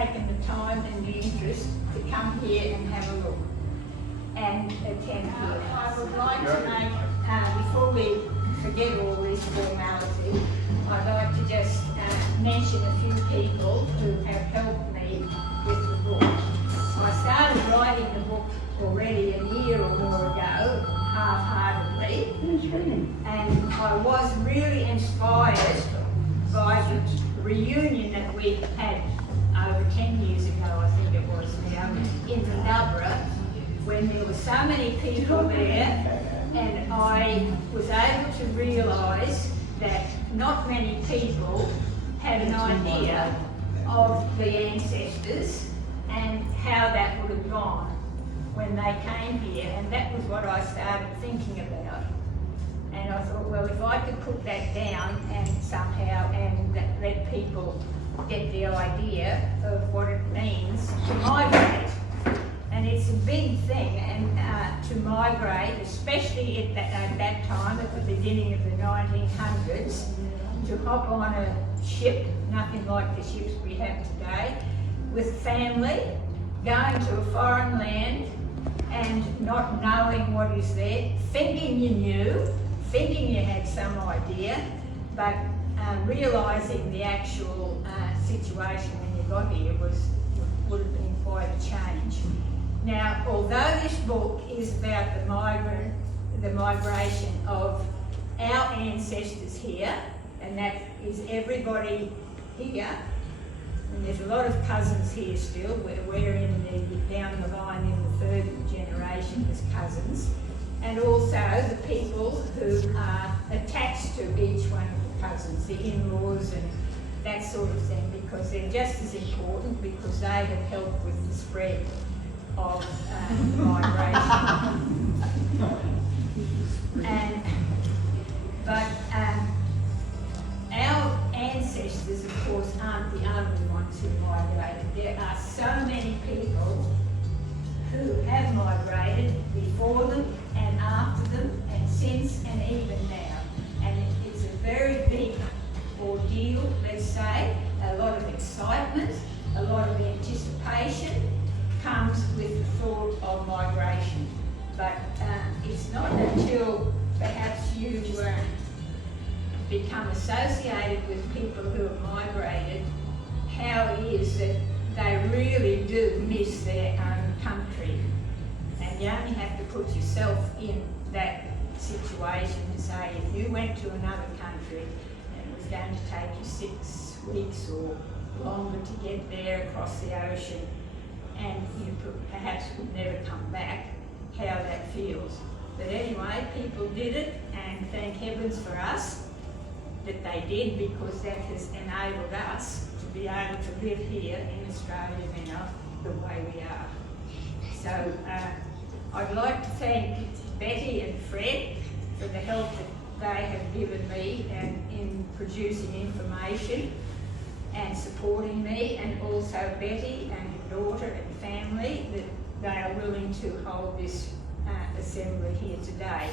taken the time and the interest to come here and have a look and attend here. I would like to make, before we forget all this formality, I'd like to just mention a few people who have helped me with the book. I started writing the book already a year or more ago, half-heartedly, and I was really inspired by the reunion that we had over 10 years ago, I think it was now, in the Nubra, when there were so many people there, and I was able to realise that not many people had an idea of the ancestors and how that would have gone when they came here, and that was what I started thinking about. And I thought, well, if I could put that down and somehow and let people get the idea of what it means to migrate. And it's a big thing, and to migrate, especially at that time, at the beginning of the 1900s, to hop on a ship, nothing like the ships we have today, with family, going to a foreign land and not knowing what is there, thinking you knew, thinking you had some idea, but realising the actual situation when you got here would have been quite a change. Now, although this book is about the migration of our ancestors here, and that is everybody here, and there's a lot of cousins here still. We're down the line in the third generation as cousins, and also the people who are attached to each one of the cousins, the in-laws and that sort of thing, because they're just as important, because they have helped with the spread of migration. But our ancestors, of course, aren't the only ones who migrated. There are so many people who have migrated before them and after them and since and even now. And it's a very big ordeal, let's say. A lot of excitement, a lot of anticipation comes with the thought of migration. But it's not until perhaps you become associated with people who have migrated, how it is that they really do miss their own country. And you only have to put yourself in that situation and say, if you went to another country and it was going to take you 6 weeks or longer to get there across the ocean, and you perhaps would never come back, how that feels. But anyway, people did it, and thank heavens for us that they did, because that has enabled us to be able to live here in Australia now the way we are. So I'd like to thank Betty and Fred for the help that they have given me in producing information and supporting me, and also Betty and her daughter and family, that they are willing to hold this assembly here today.